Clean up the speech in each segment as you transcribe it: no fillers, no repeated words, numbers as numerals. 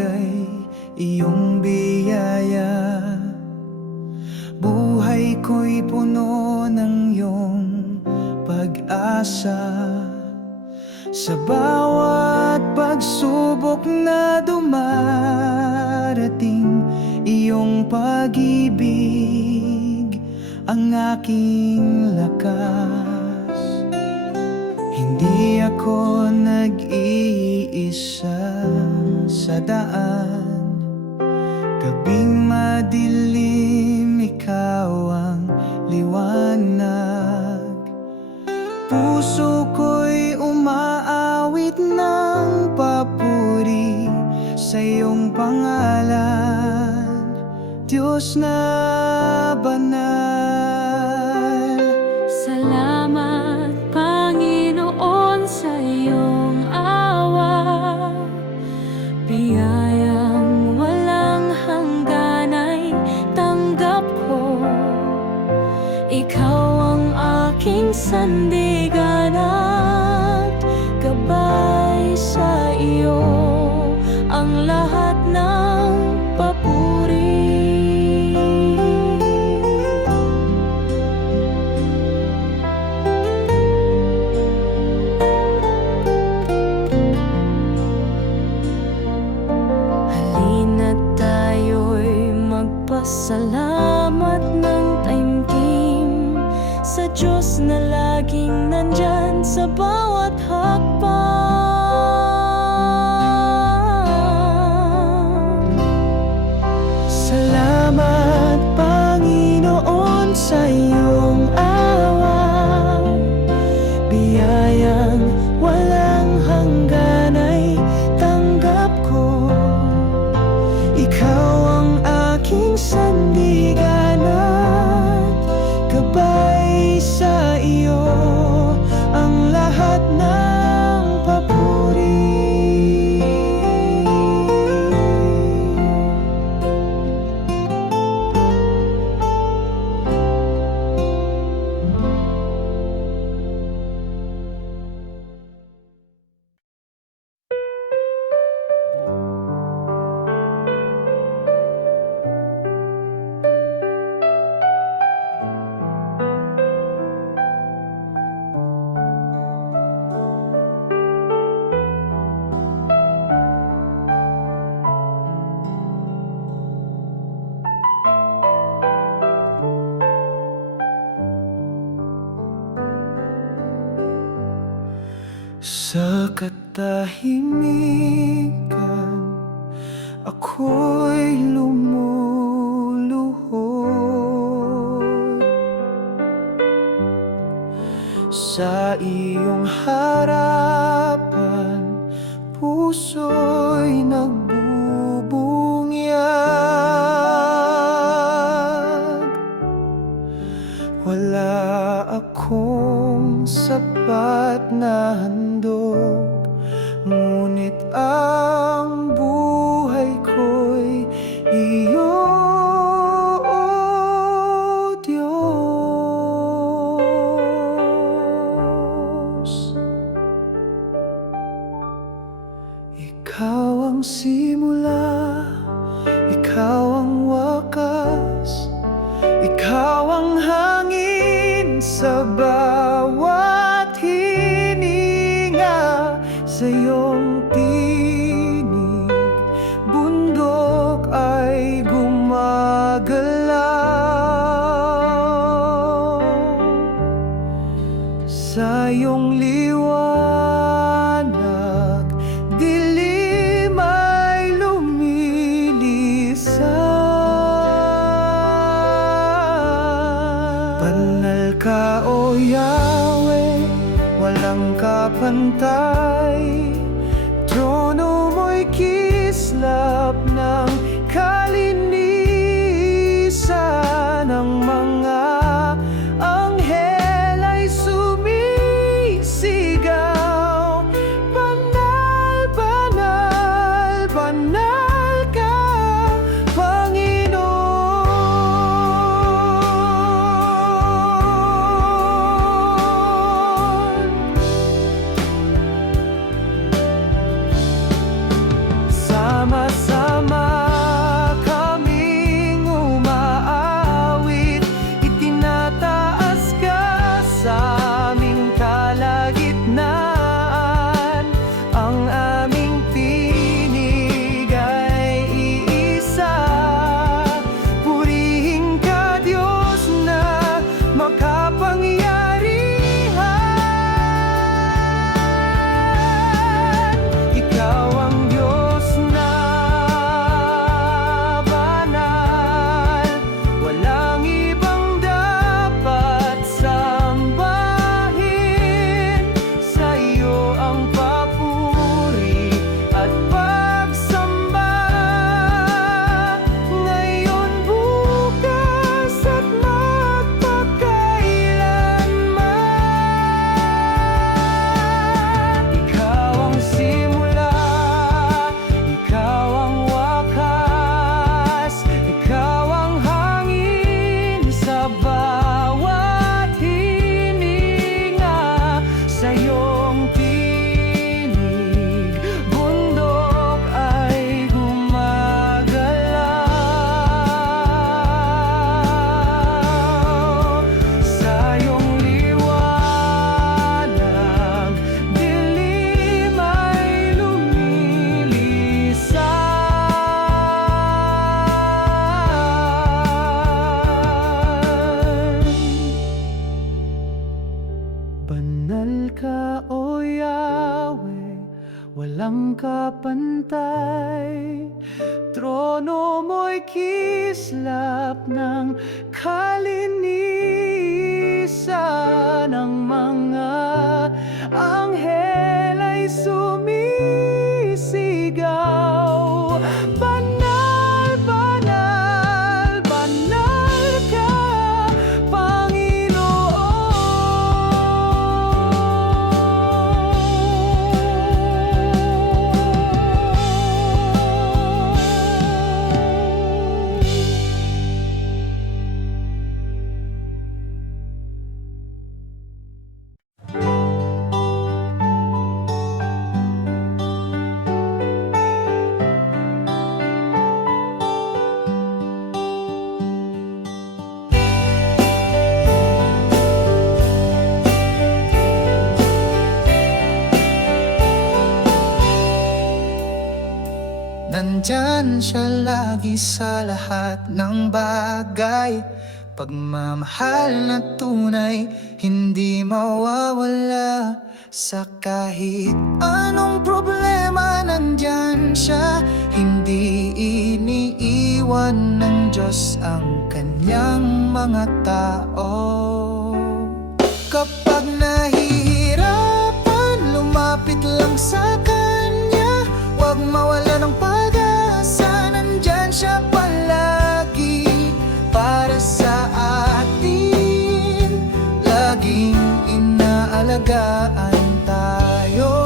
bagay iyong biyaya. Buhay ko'y puno ng iyong pag-asa. Sa bawat pagsubok na dumarating, iyong pag-ibig ang aking lakas. Hindi ako nag-iisa sa daan, gabing madilim, ikaw ang liwanag. Puso ko'y umaawit ng papuri sa iyong pangalan, Diyos na banal. Salamat, Panginoon, sa iyong awa. Biyayang walang hanggan ay tanggap ko. Ikaw ang aking sandigan at gabay. Sa iyo ang lahat ng papuri. Halina't tayo'y magpasalamat ng taimtim sa Diyos na laging nandyan sa bawat hakbang. Salamat, Panginoon, sa iyong awa. Biyayang walang hanggan ay tanggap ko. Ikaw ang aking sandigan at gabay. Sa iyo ang lahat ng papuri. Sa katahimikan, ako'y lumuluhod. Sa iyong harapan, puso'y nagbubunyag. Wala akong sapat na handog, ngunit ang buhay ko'y iyo, O Diyos. Ikaw ang simula, ikaw ang wakas, ikaw ang hangin sa bawat hininga. Sa iyong tinig, bundok ay gumagalaw. Sa iyong liwanag, dilim ay lumilisan. Banal ka, O Yahweh, walang kapantay. Trono mo'y kislap ng kalinisan. Ang mga anghel ay sumisigaw, banal, banal, banal ka, Panginoon. Sama-sama pantay. Trono mo'y kislap ng kalinisan. Ang mga anghel ay sumisigaw. Banal, banal, banal ka, Panginoon. Nandyan siya lagi sa lahat ng bagay. Pagmamahal na tunay, hindi mawawala. Sa kahit anong problema, nandyan siya. Hindi iniiwan ng Diyos ang kanyang mga tao. Kapag nahihirapan, lumapit lang sa Kanya. Huwag mawala ng pag-asa, nandyan siya palagi para sa atin. Laging inaalagaan tayo.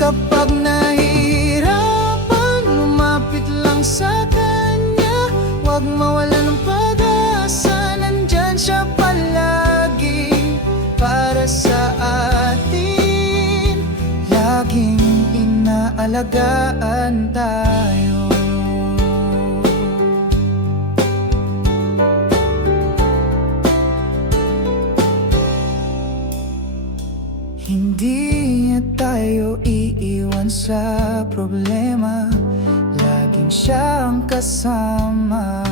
Kapag nahihirapan, lumapit lang sa Kanya. Huwag mawala ng pag-asa, nandyan siya palagi para sa atin. Laging inaalagaan tayo. Hindi niya tayo iiwan sa problema. Laging siya ang kasama.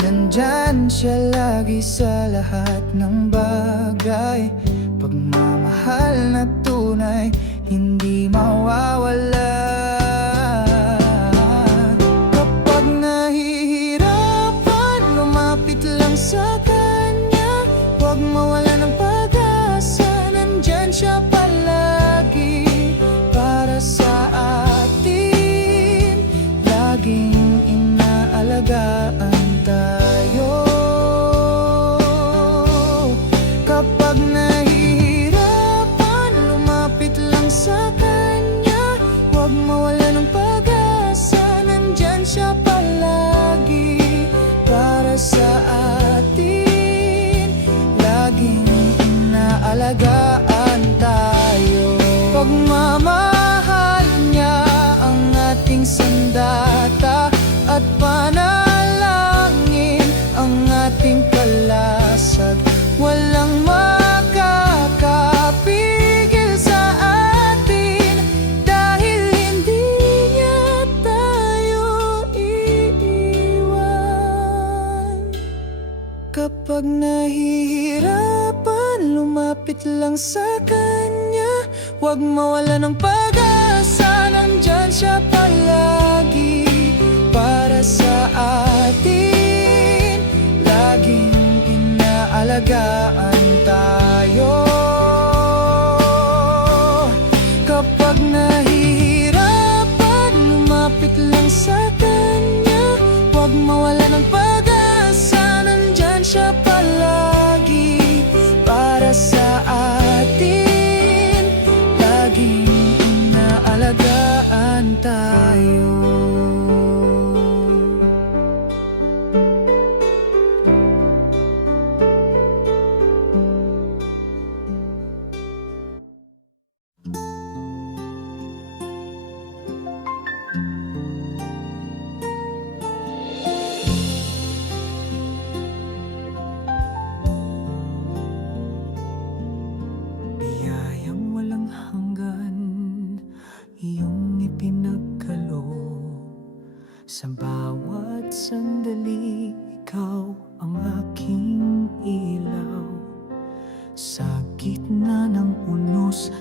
Nandyan siya lagi sa lahat ng bagay. Pagmamahal na tunay, hindi mawawala. Kapag nahihirapan, lumapit lang sa Kanya. Huwag mawala ng pag-asa, nandyan siya palagi para sa atin. Laging inaalagaan tayo. Kapag nahihirapan, lumapit lang sa Kanya. Huwag mawala ng pag-asa, nandyan siya palagi para sa atin. Laging inaalagaan tayo. Pagmamahal niya ang ating sandata, at panalangin ang ating kalasag. Walang makakapigil sa atin, dahil hindi niya tayo iiwan. Kapag nahihirapan, lumapit lang sa Kanya. Huwag mawala ng pag-asa, nandyan siya palagi para sa atin. Laging inaalagaan tayo. Kapag nahihirapan, lumapit lang sa Kanya. Huwag mawala ng pag-asa, nandyan siya palagi para sa atin. Laging inaalagaan tayo. Biyayang walang hanggan, iyong ipinagkaloob. Sa bawat sandali, ikaw ang aking ilaw. Sa gitna ng unos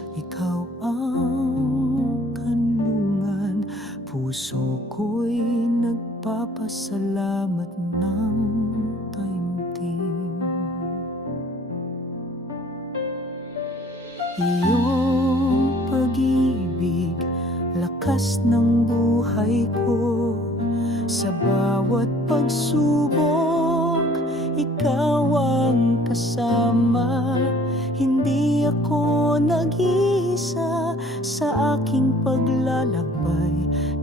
puso ko'y nagpapasalamat ng taimtim. Iyong pag-ibig, lakas ng buhay ko. Sa bawat pagsubok, ikaw ang kasama. Hindi ako nag-iisa sa aking paglalakbay.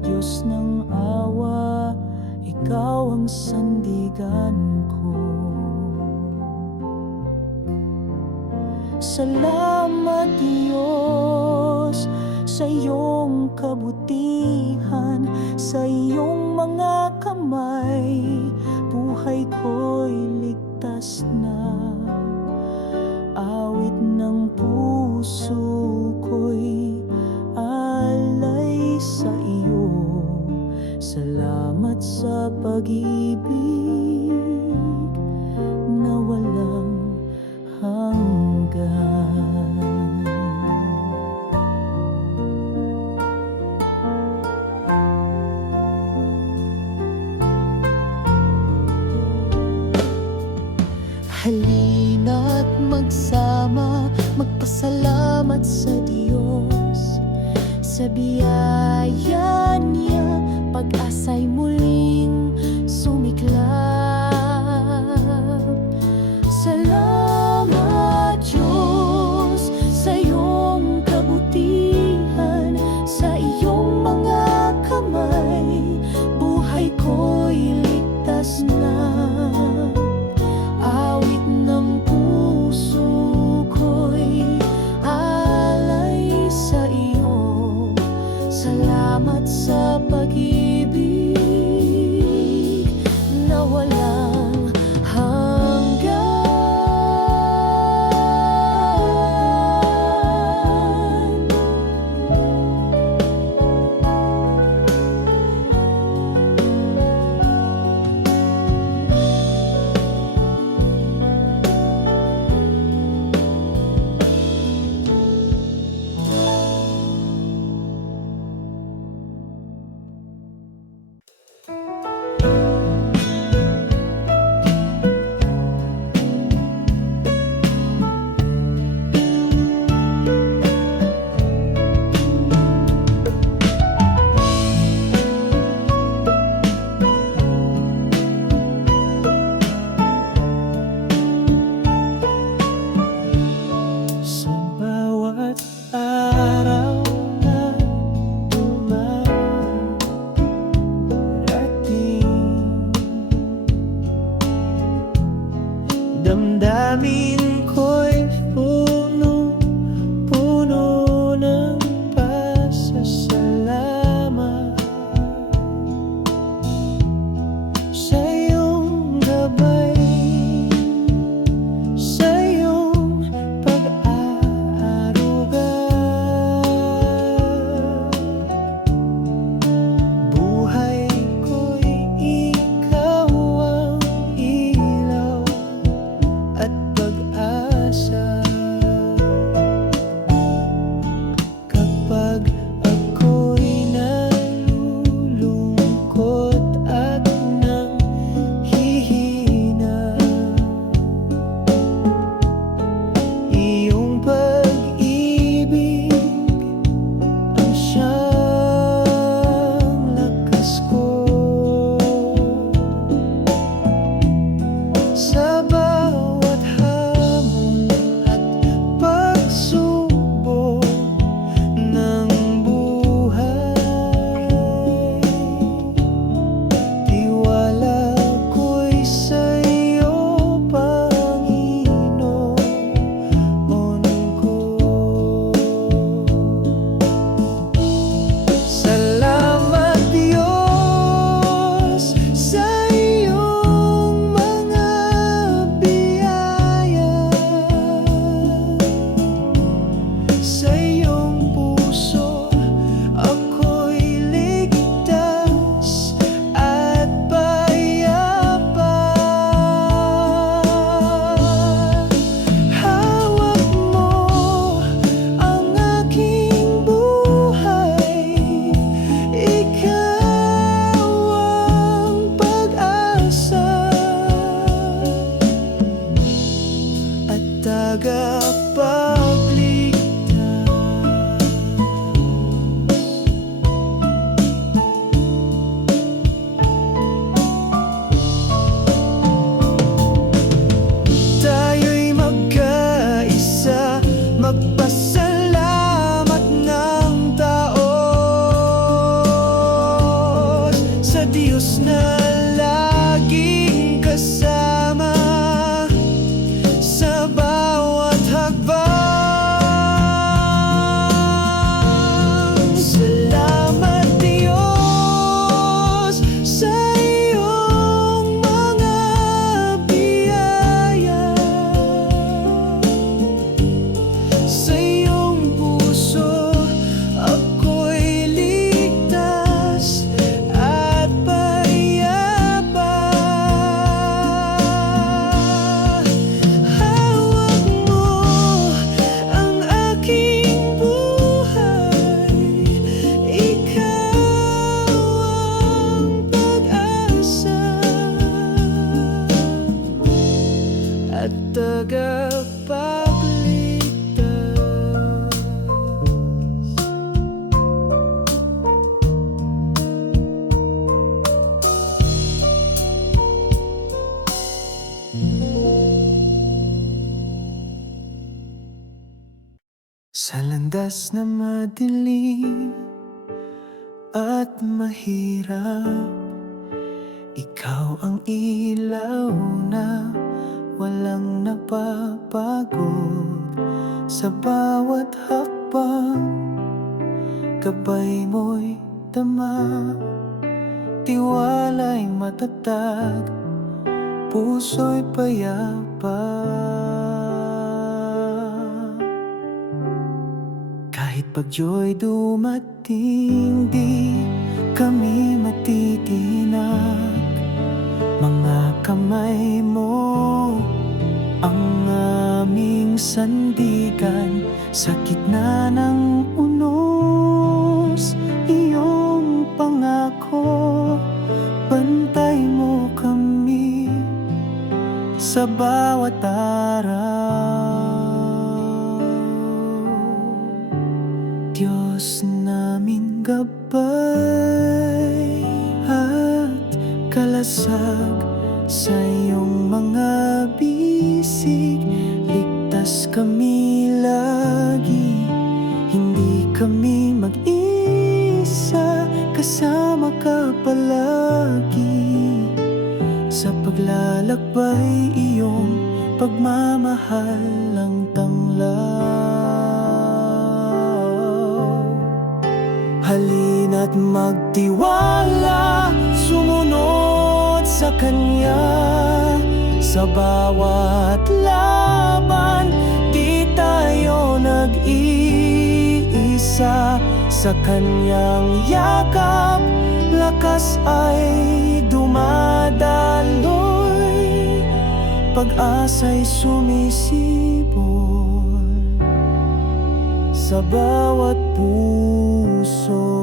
Diyos ng awa, ikaw ang sandigan ko. Salamat Diyos sa iyong kabutihan, sa iyong mga kamay, buhay ko'y ligtas na. Awit ng puso ko'y alay sa iyo. Salamat sa pag-ibig na walang hanggan. Halina't magsama, magpasalamat sa Diyos. Sa biyaya niya, pag-asa'y muling sumiklap. Salamat Diyos sa iyong kabutihan, sa iyong mga kamay, buhay ko'y ligtas na. Awit ng puso ko'y alay sa iyo. Salamat sa pag-ibig na wala Diyos na laging kasama sa bawat hakbang. Salamat Diyos sa iyong mga biyaya. Sa iyong puso ako'y ligtas at payapa. Hawak mo ang aking buhay, ikaw ang pag-asa at tagapagligtas. Sa landas na madilim at mahirap, ikaw ang ilaw na walang napapagod. Sa bawat hakbang, gabay mo'y dama, tiwala'y matatag, puso'y payapa. Kahit bagyo'y dumating, di kami matitinag. Mga kamay mo ang aming sandigan. Sa gitna ng unos, iyong pangako, bantay mo kami sa bawat araw. Diyos namin gabay at kalasag, sa iyong mga bisig ligtas kami lagi. Hindi kami mag-isa, kasama ka palagi. Sa paglalakbay iyong pagmamahal ang tanglaw. Halina't magtiwala, sumunod sa Kanya. Sa bawat laban, di tayo nag-iisa. Sa Kanyang yakap, lakas ay dumadaloy, pag-asa'y sumisibol sa bawat puso.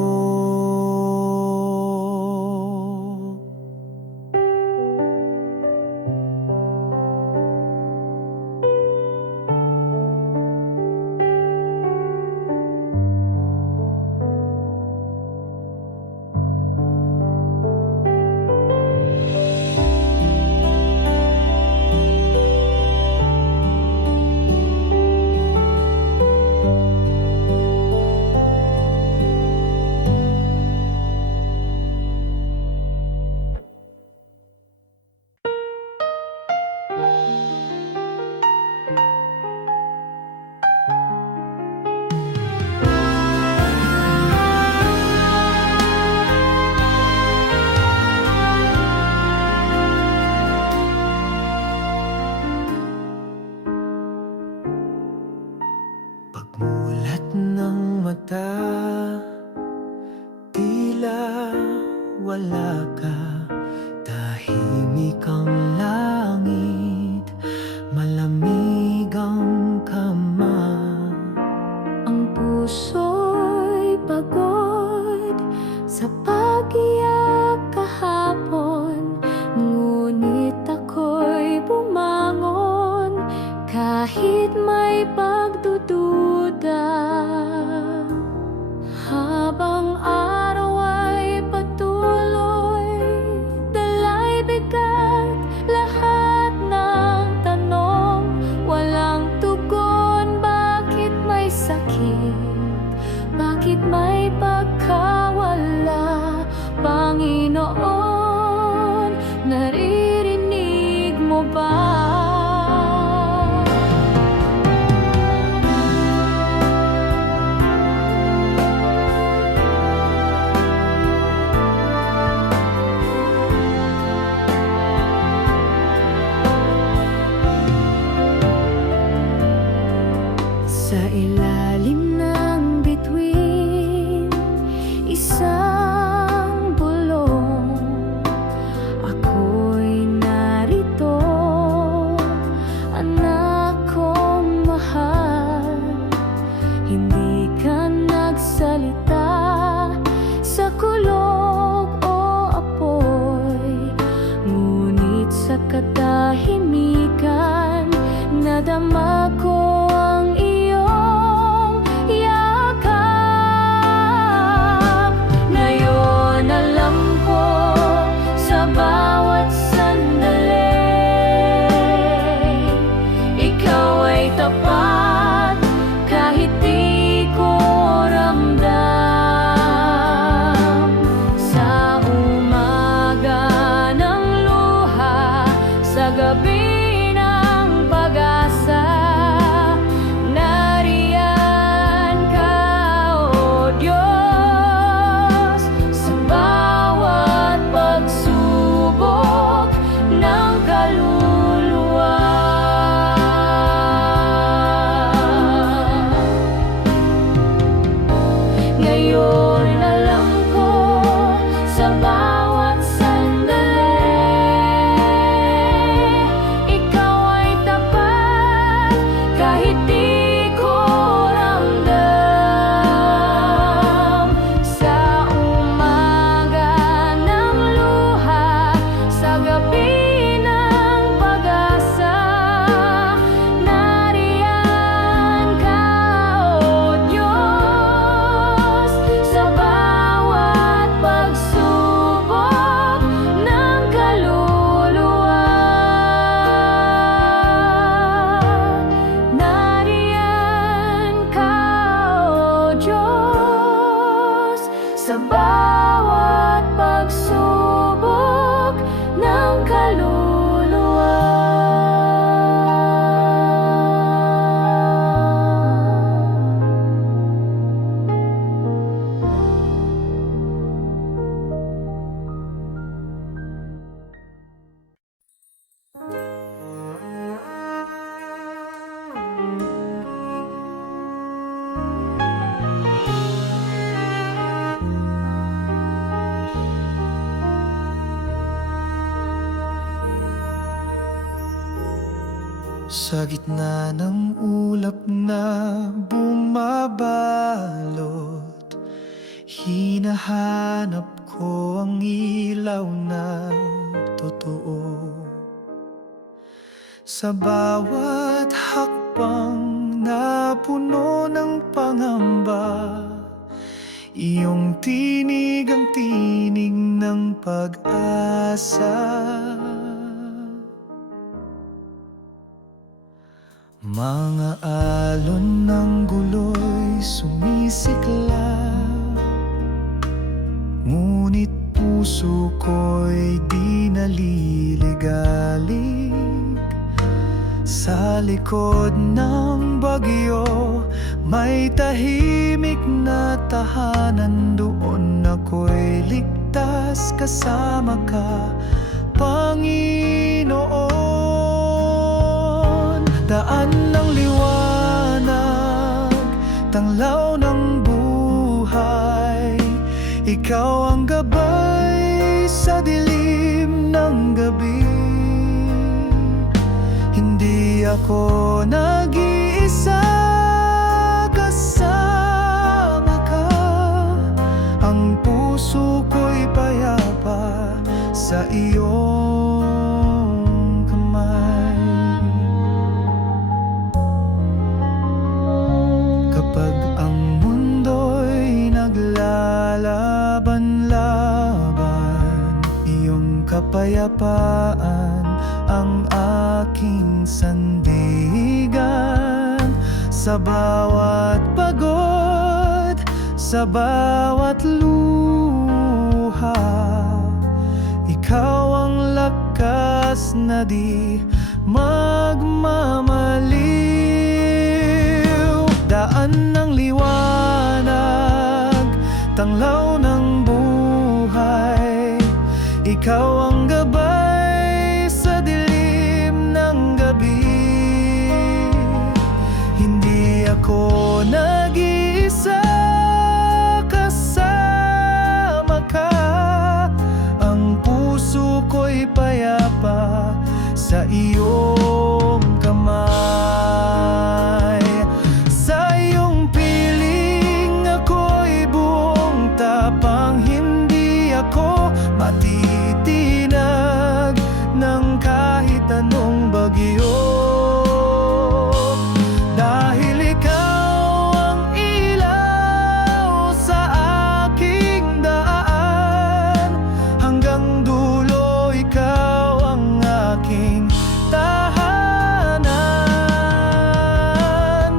Pagmulat ng mata, tila wala ka. Tahimik ang langit, malamig ang kama. Ang puso'y pagod sa pag-iyak kahapon, ngunit ako'y bumangon kahit may pagdududa. Habang araw ay patuloy sa bawat pagsubok ng kaluluwa. Sa gitna ng ulap na bumabalot, hinahanap ko ang ilaw na totoo. Sa bawat hakbang na puno ng pangamba, iyong tinig ang tinig ng pag-asa. Mga alon ng gulo'y sumisiklab, ngunit puso ko'y di naliligalig. Sa likod ng bagyo, may tahimik na tahanan. Doon ako'y ligtas, kasama ka, Panginoon. Daan ng liwanag, tanglaw ng buhay, ikaw ang gabay sa dilim ng gabi. Hindi ako nag-iisa, kasama ka. Ang puso ko'y payapa sa iyong kamay. Kapag ang mundo'y naglalaban-laban, iyong kapayapaan ang aking sandigan. Sa bawat pagod, sa bawat luha, ikaw ang lakas na di magmamaliw. Daan ng liwanag, tanglaw ng buhay, ikaw ang gabay sa dilim ng gabi. Hindi ako nag-iisa, kasama ka. Ang puso ko'y payapa sa iyong kamay. Sa iyong piling ako'y buong tapang, hindi ako matitinag ng kahit anong bagyo. Dahil ikaw ang ilaw sa aking daan, hanggang dulo ikaw ang aking tahanan.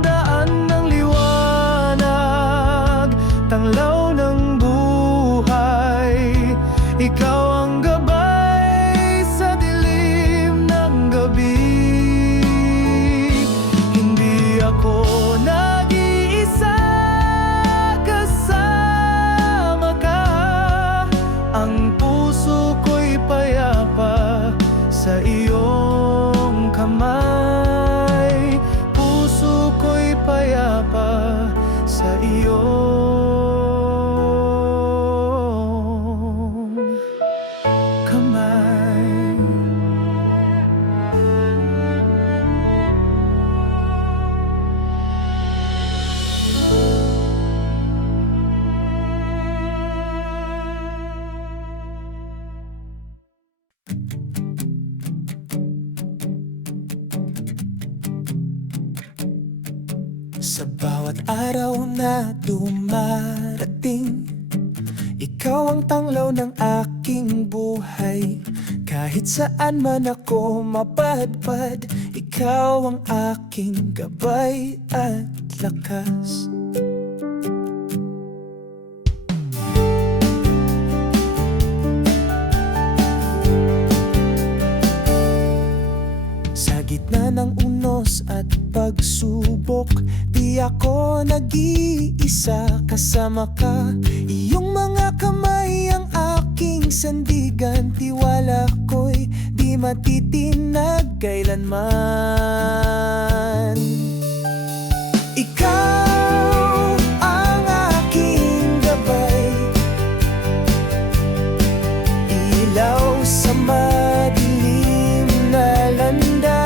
Daan ng liwanag, tanglaw ng buhay, ikaw ang gabay sa dilim ng gabi. Hindi ako nag-iisa, kasama ka. Ang puso ko'y payapa sa iyong kamay. Puso ko'y payapa sa iyong kamay. Sa bawat araw na dumarating, ikaw ang tanglaw ng aking buhay. Kahit saan man ako mapadpad, ikaw ang aking gabay at lakas. ako nag-iisa kasama ka. Iyong mga kamay ang aking sandigan, tiwala ko'y di matitinag kailanman. Ikaw ang aking gabay, ilaw sa madilim na landas.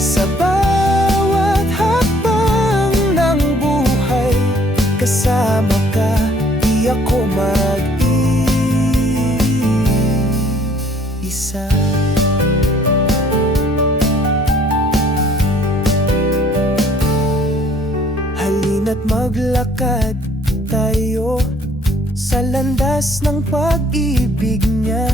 Sa bawat hakbang ng buhay, kasama ka, di ako mag-iisa. Halina't maglakad tayo sa landas ng pag-ibig niya.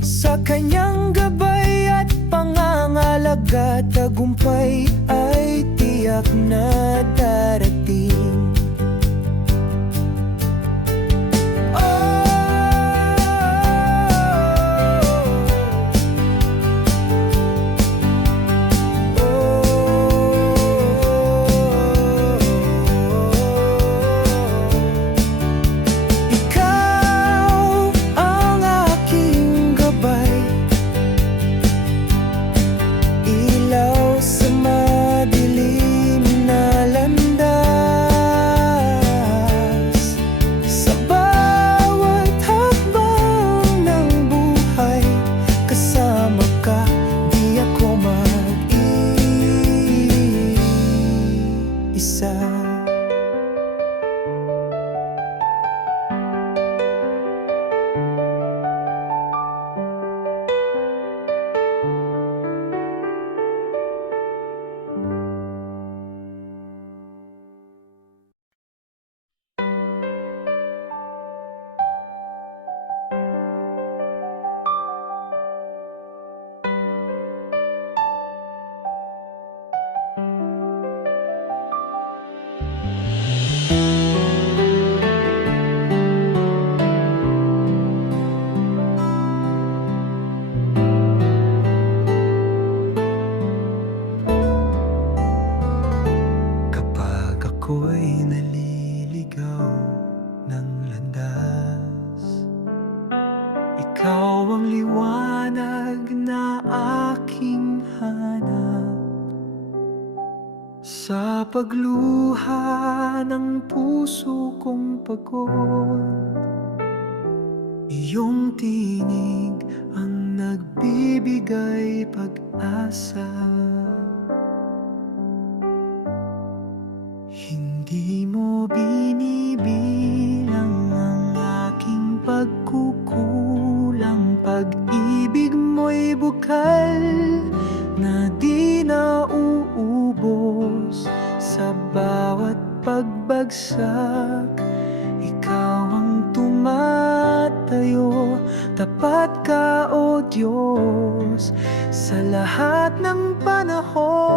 Sa kanyang gabay at pangangalaga, tagumpay ay tiyak na darating. Ako'y naliligaw ng landas, ikaw ang liwanag na aking hanap. Sa pagluha ng puso kong pagod, iyong tinig ang nagbibigay pag-asa. Hindi mo binibilang ang aking pagkukulang, pag-ibig mo'y bukal na di nauubos. Sa bawat pagbagsak, ikaw ang tumatayo. Tapat ka, O Diyos, sa lahat ng panahon.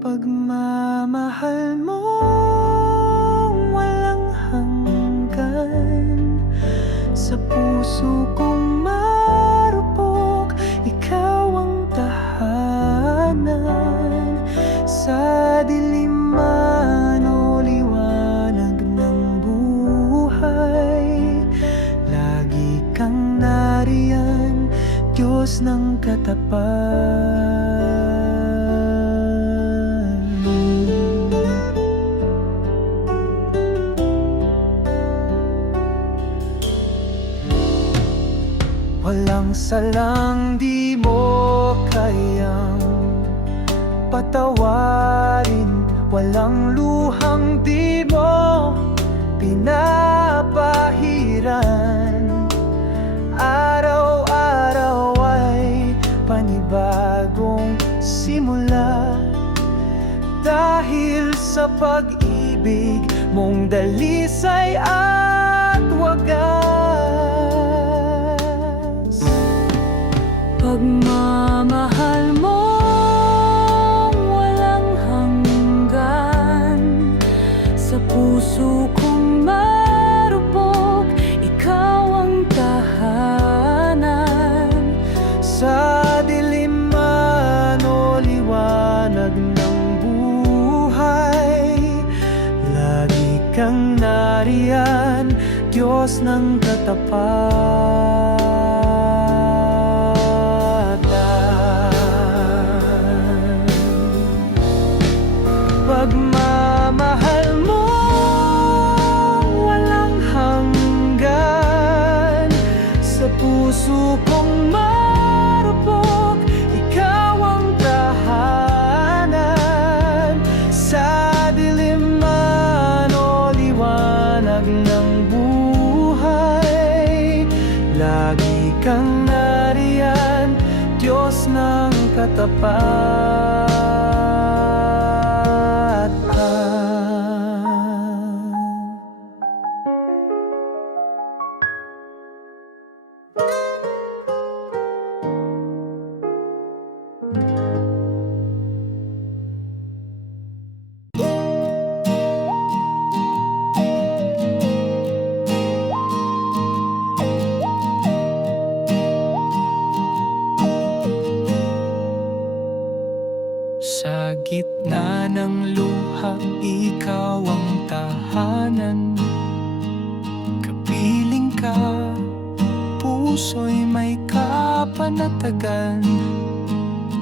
Pagmamahal mo walang hanggan, sa puso kong marupok, ikaw ang tahanan. Sa dilim man o liwanag ng buhay, lagi kang nariyan, Diyos ng katapat. Walang salang di mo kayang patawarin, walang luhang di mo pinapahiran. Araw-araw ay panibagong simula, dahil sa pag-ibig mong dalisay at wagas. Pagmamahal mo walang hanggan, sa puso kong marupok, ikaw ang tahanan. Sa Diyos ng katapatan. Pagmamahal mo walang hanggan, sa puso kong marupok, ikaw ang tahanan. Sa dilim man o liwanag ng buhay, lagi kang nariyan, Diyos ng katapatan. Sa gitna ng luha, ikaw ang tahanan. Kapiling ka, puso'y may kapanatagan.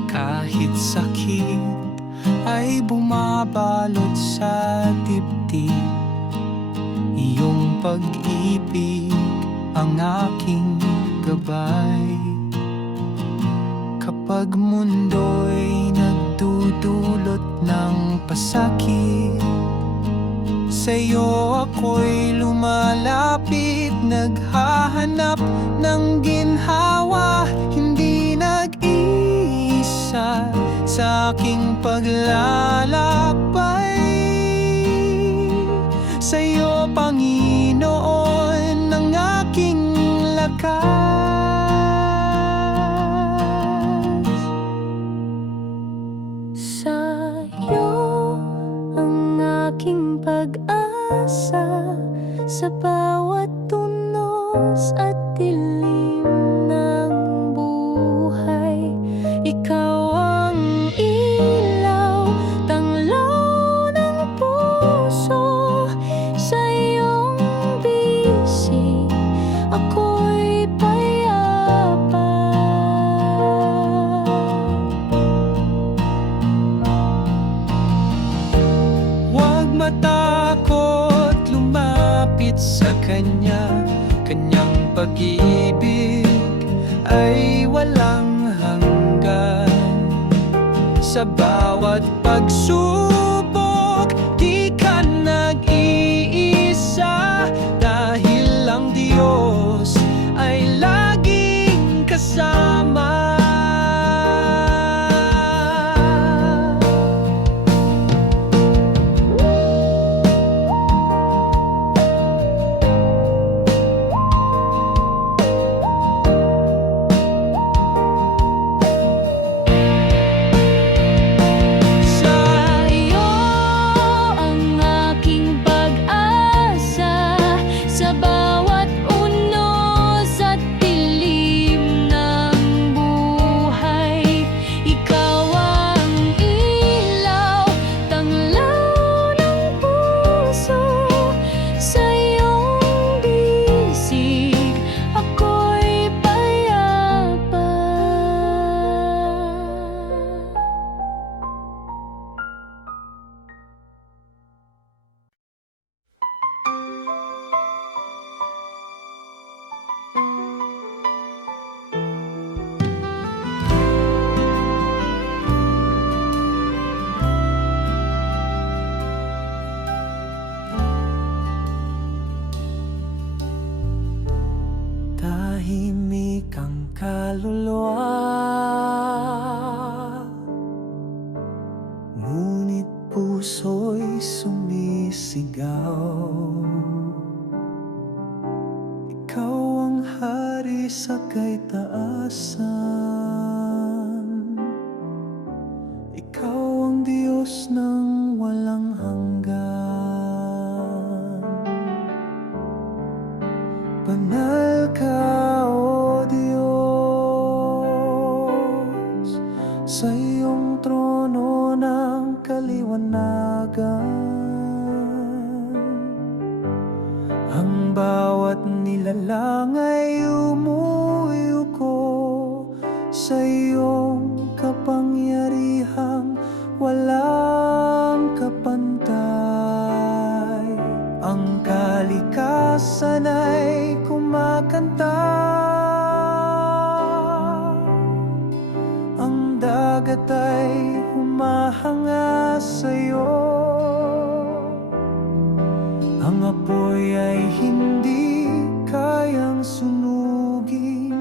Kahit sakit ay bumabalot sa dibdib, iyong pag-ibig ang aking gabay. Kapag mundo'y nagdudulot ng pasakit, sa'yo ako'y lumalapit, naghahanap ng ginhawa, hindi nag-iisa sa aking paglalakbay. Sa'yo, Panginoon, ang aking lakas. Sa'yo ang aking pag-asa, sa bawat tunos at dilim ng buhay. Ikaw ang ilaw, tanglaw ng puso. Sa iyong bisig ako'y payapa. Huwag matakot lumapit sa Kanya, Kanyang pag-ibig ay walang hanggan. Sa bawat pagsubok, di ka nag-iisa, dahil ang Diyos ay laging kasama. Sa'yo ang aking pag-asa, sa bawat unos at dilim ng buhay. Ikaw ang ilaw, tanglaw ng puso. Sa iyong bisig ako'y payapa. Tahimik ang kaluluwa, ngunit puso'y sumisigaw. Ikaw ang hari sa kaitaasan, ikaw ang Diyos ng walang hanggan. Banal ka, O Diyos, sa iyong trono ng kaliwanagan. Ang bawat tila lang ay umuyuko sa iyong kapangyarihang walang kapantay. Ang kalikasan ay kumakanta, ang dagat ay humahanga sa'yo, ang apoy ay hindi kayang sunugin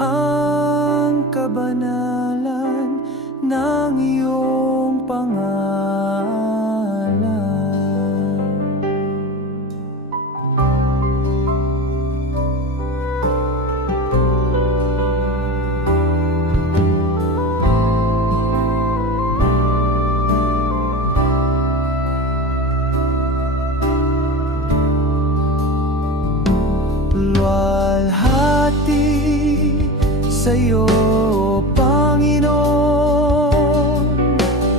ang kabanalan ng iyong pangalan. Luwalhati sa'yo, Panginoon,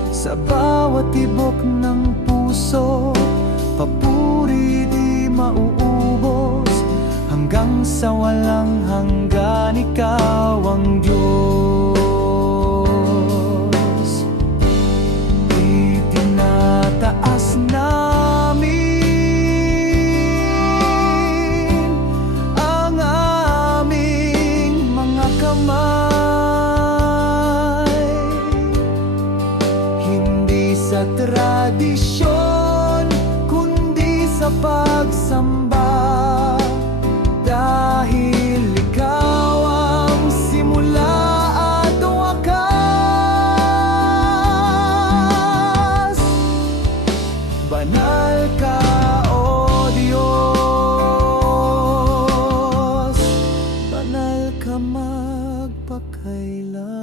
sa bawat tibok ng puso. Papuri di mauubos, hanggang sa walang hanggan ikaw ang Diyos. Itinataas namin ang aming mga kamay, hindi sa tradisyon kundi sa pagsamba, dahil ikaw ang simula at wakas. Banal ka, O Diyos, banal ka magpakailanman.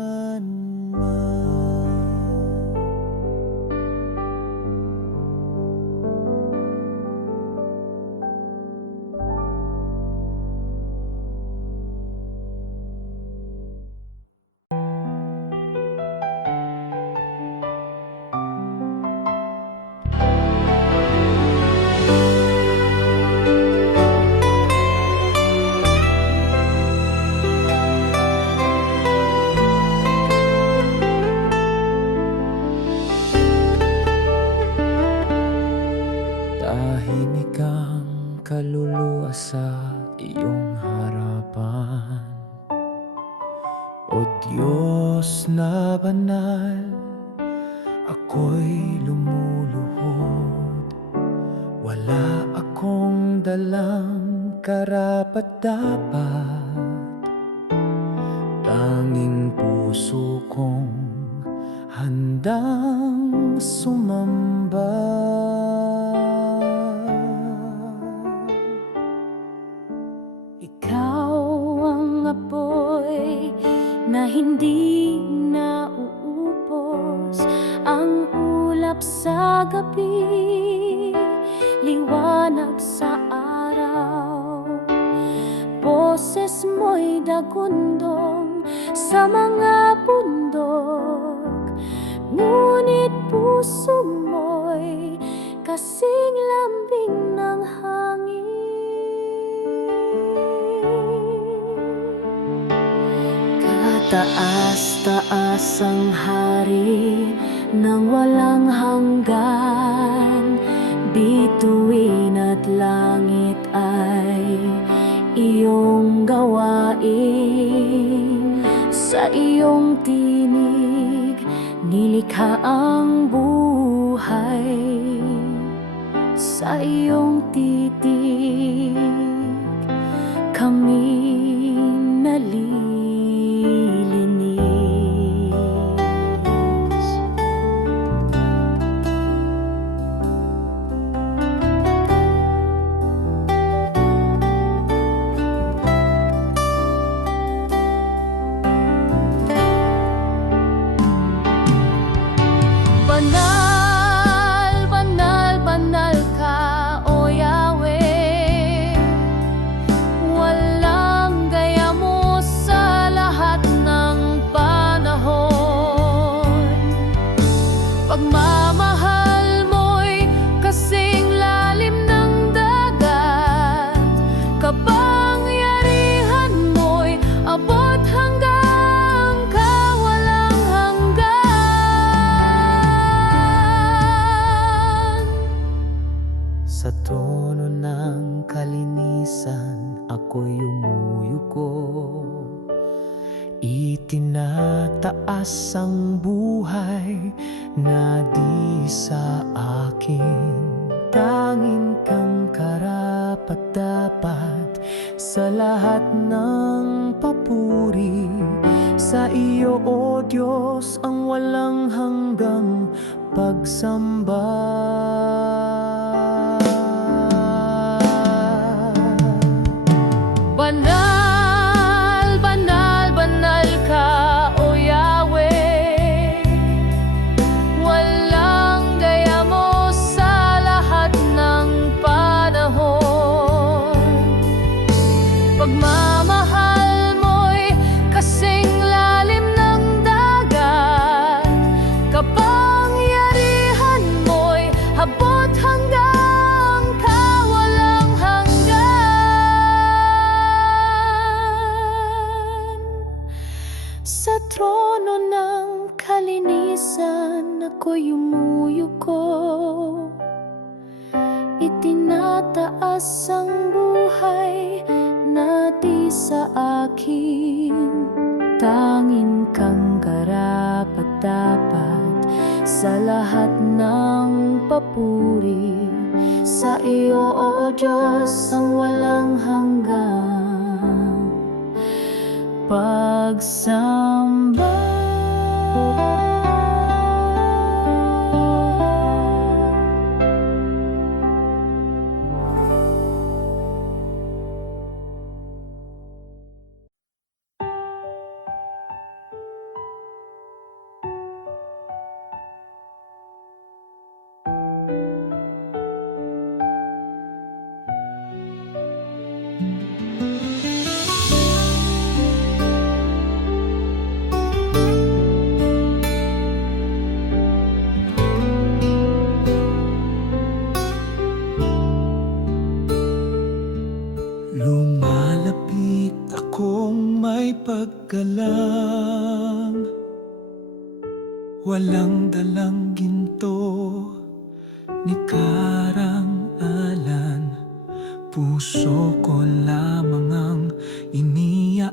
Tahimik ang kaluluwa sa iyong harapan, O Diyos na banal. Ako'y lumuluhod, wala akong dalang karapat-dapat, tanging puso kong handang sumamba. Ikaw ang apoy na hindi nauubos, ang ulap sa gabi, liwanag sa araw. Boses mo'y dagundong sa mga bundok, ngunit puso mo'y kasing lambing ng hangin. Taas-taas ang hari ng walang hanggan, bituin at langit ay iyong gawain. Sa iyong tinig nilikha ang buhay, sa iyong titig kami nalilinis. Banal, banal, banal ka, O Yahweh. Walang gaya mo sa lahat ng panahon. Pagmamahal mo'y kasing lalim ng dagat, kapag itaas ang buhay na di sa akin. Tanging kang karapat-dapat sa lahat ng papuri. Sa iyo, O Diyos, ang walang hanggang pagsamba. Banal, banal, banal ka, O Yahweh. Walang gaya mo sa lahat ng panahon. Pagmamahal mo'y kasing lalim ng dagat. Kapangyarihan mo'y abot hanggang kawalang hanggan. Sa trono ng kalinisan ako'y yumuyuko. Itinataas ang buhay na di sa akin. Tanging kang karapat-dapat sa lahat ng papuri. Sa iyo, O Diyos, ang walang hanggang pagsamba. Lumalapit akong may paggalang, walang dalang ginto ni karang-alan. Puso ko lamang ang iniaalay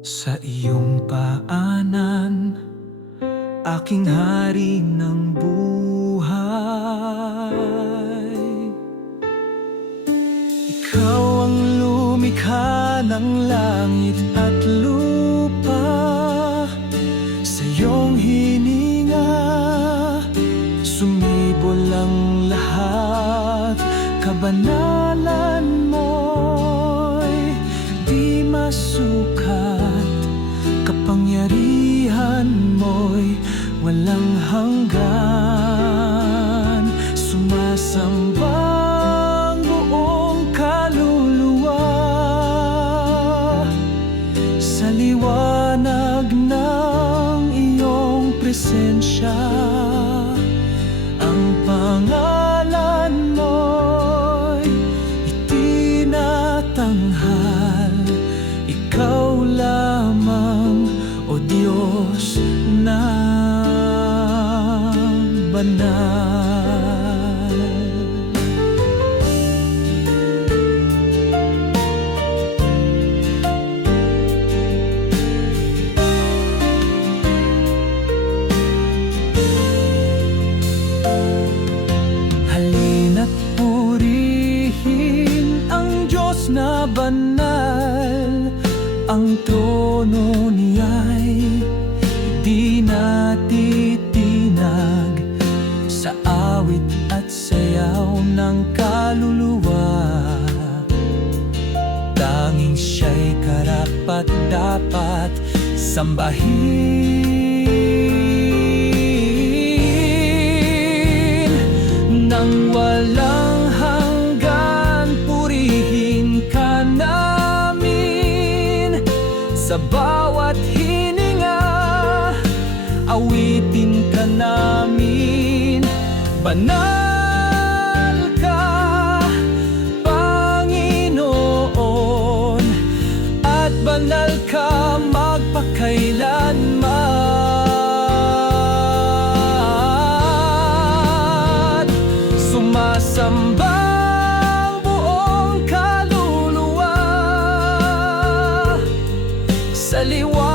sa iyong paanan, aking hari ng buhay. Ikaw ang lumikha ng langit at lupa. Sa iyong hininga sumibol ang lahat. Kabanalan mo'y di masukat. Kapangyarihan mo'y walang hanggan. Sumasamba liwanag ng iyong presensya. Ang pangalan mo'y itinatanghal. Ikaw lamang, O Diyos na banal. Na banal ang trono niya'y di natitinag sa awit at sayaw ng kaluluwa. Tanging siya'y karapat-dapat sambahin nang walang sa bawat hininga. Awitin ka namin. Banal ka, Panginoon, at banal ka magpakailanman. Sumasamba buong kaluluwa sa liwanag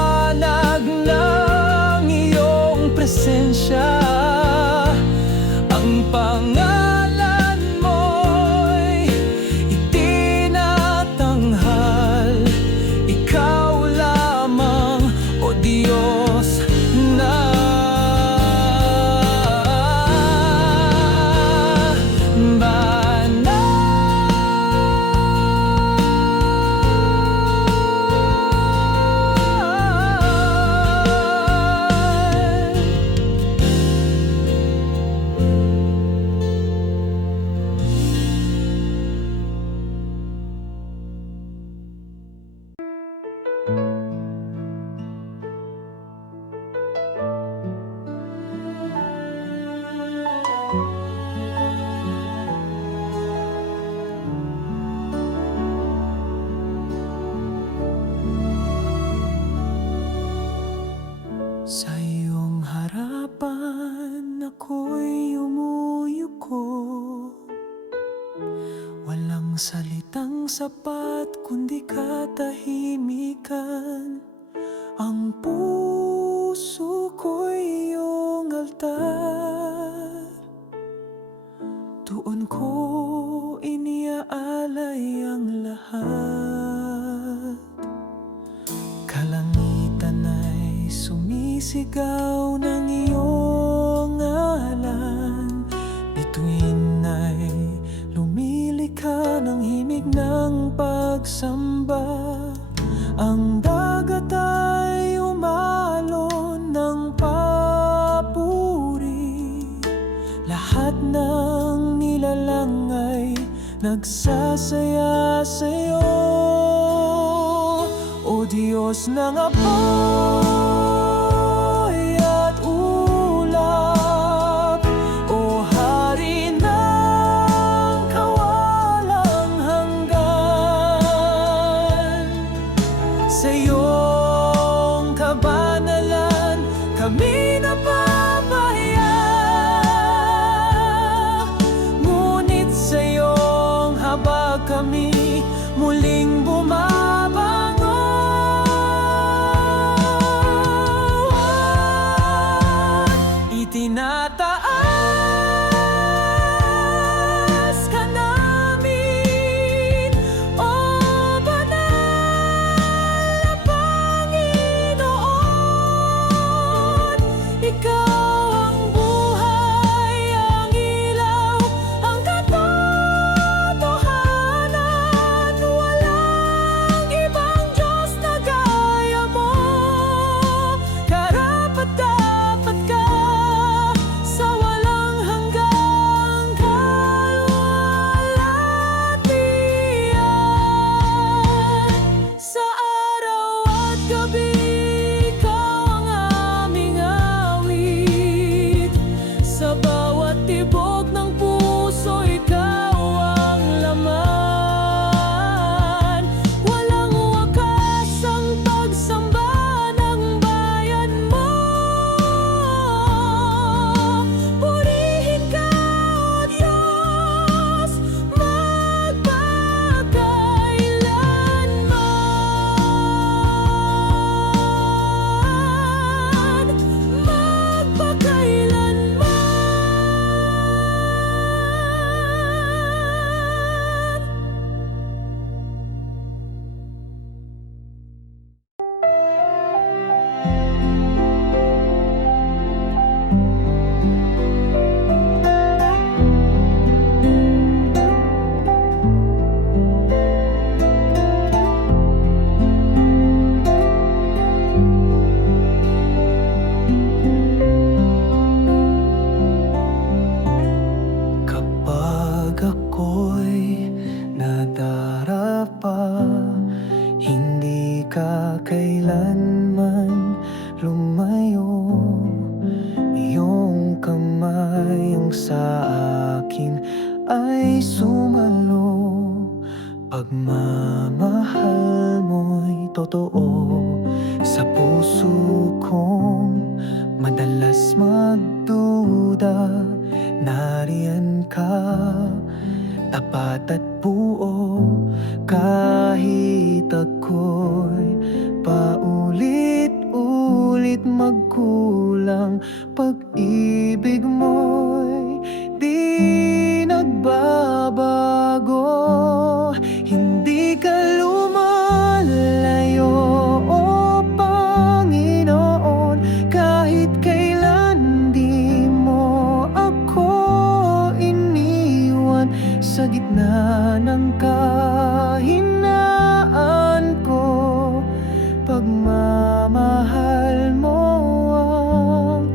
Walang salitang sapat kundi katahimikan. Ang puso ko'y iyong altar. Doon ko iniaalay ang lahat. Kalangitan ay sumisigaw ng iyong ngalan. Bituin ay lumilika ng himig ng pagsamba. Ang dagat ay umalon ng papuri. Lahat ng nilalang ay nagsasaya sa'yo. O Diyos ng apoy at ulap, o Hari ng kawalang hanggan. Sa iyong kabanalan kami napapahaya, ngunit sa iyong habag kami muling bumabangon. Itinataas ka namin, O Banal na Panginoon. Ikaw ang buhay, ang ilaw, ang katotohanan. Walang ibang Diyos na gaya mo. Karapat-dapat ka sa walang hanggang kaluwalhatian. Sa araw at gabi, ikaw ang aming awit. Sa bawat tibok ng puso, ikaw ang laman. Walang wakas ang pagsamba ng bayan mo. Purihin ka, O Diyos, magpakailanman. Kapag ako'y nadarapa, hindi ka kailanman lumayo. Iyong kamay ang sa akin ay sumalo. Pagmamahal mo'y totoo sa puso kong madalas magduda. Nariyan ka, tapat at buo, kahit ako'y paulit-ulit magkulang. Pag-ibig mo'y di nagbabago. Hindi ka lumalayo, O Panginoon. Kahit kailan di mo ako iniwan. Sa gitna ng kahinaan ko, pagmamahal mo ang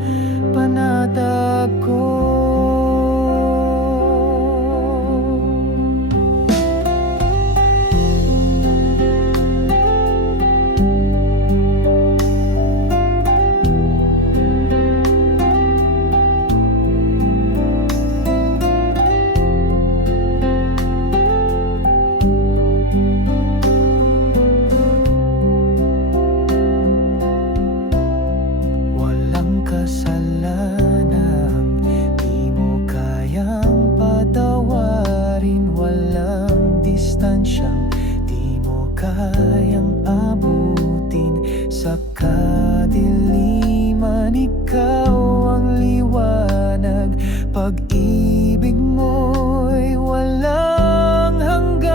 panatag ko. Sa kadiliman, ikaw ang liwanag. Pag-ibig mo'y walang hanggan.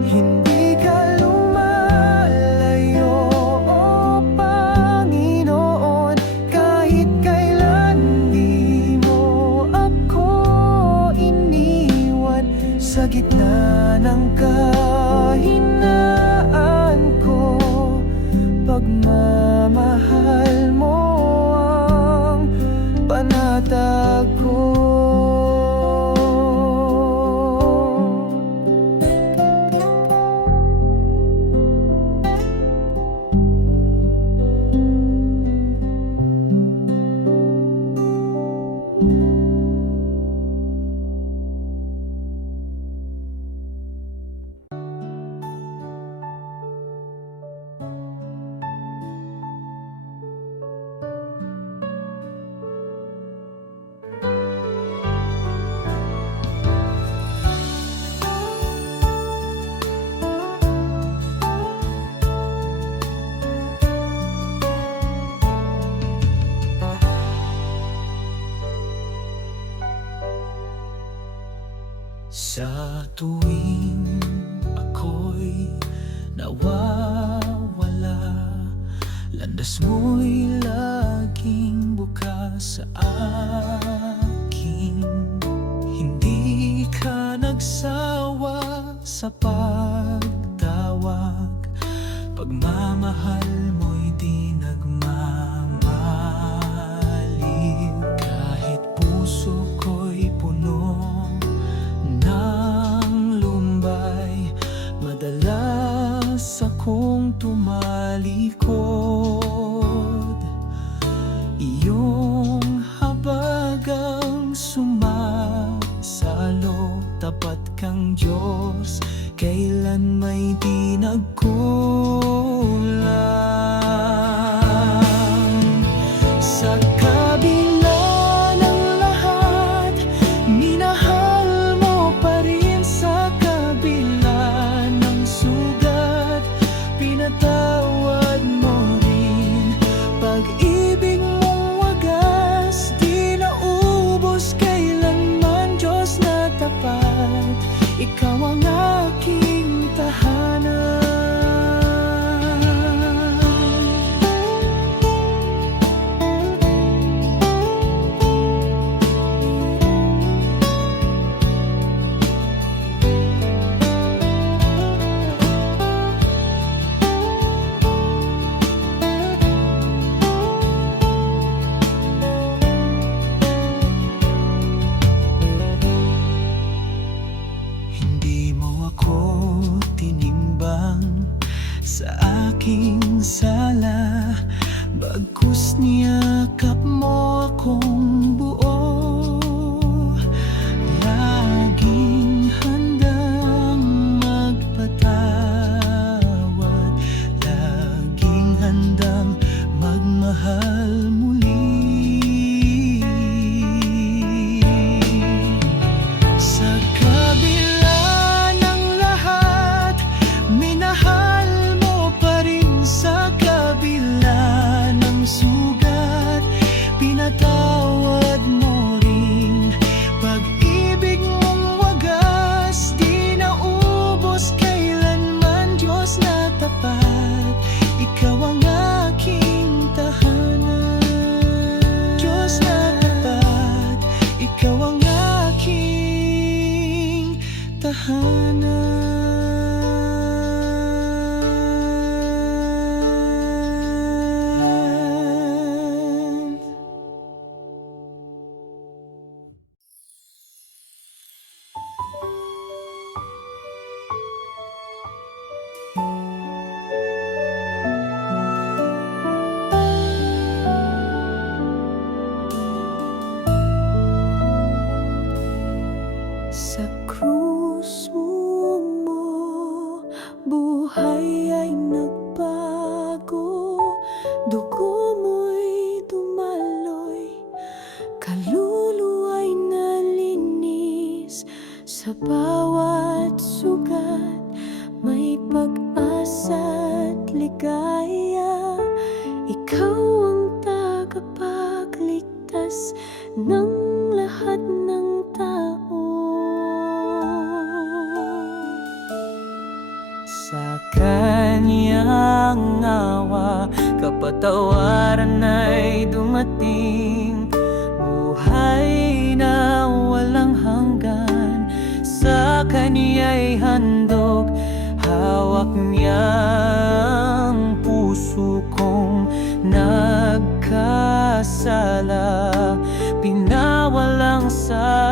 Hindi ka lumalayo, o Panginoon. Kahit kailan di mo ako iniwan. Sa gitna ng kahinaan ko, pagmamahal mo ang panatag ko. Sa tuwing ako'y nawawala, landas mo'y laging bukas sa akin. Hindi ka nagsawa sa pagtawag, pagmamahal mo'y di nagmamaliw. Kahit puso ko'y puno ng lumbay, madalas akong tumalikod. Iyong habagang sumasalo, tapat kang Diyos, kailan may di nagkulang. Sa kabila ng lahat, minahal mo pa rin. Sa kabila ng sugat, pinatawad mo rin. Pag-ibig mong wagas, di naubos kailanman. Diyos na tapat, ikaw ang aking tahanan. Hindi mo ako tinimbang sa aking sala, bagkus niyakap mo akong buo. Laging handang magpatawad, laging handang magmahal muli. Sa kabila ng lahat, minahal mo pa rin. Sa kabila ng sugat, pinatawad mo rin. Pag-ibig mong wagas, di naubos kailanman. Diyos na tapat, ikaw ang aking tahanan. Diyos na tapat, ikaw ang aking tahanan. Sa krus mo, buhay ay nagbago. Dugo mo'y dumaloy, kaluluwa'y nalinis. Sa bawat sugat, may pag-asa ligaya. Ikaw ang tagapagligtas ng lahat ng tao. Sa kanyang awa, kapatawaran ay dumating. Buhay na walang hanggan, sa kanya'y handog. Hawak niya ang puso kong nagkasala, pinawalang sa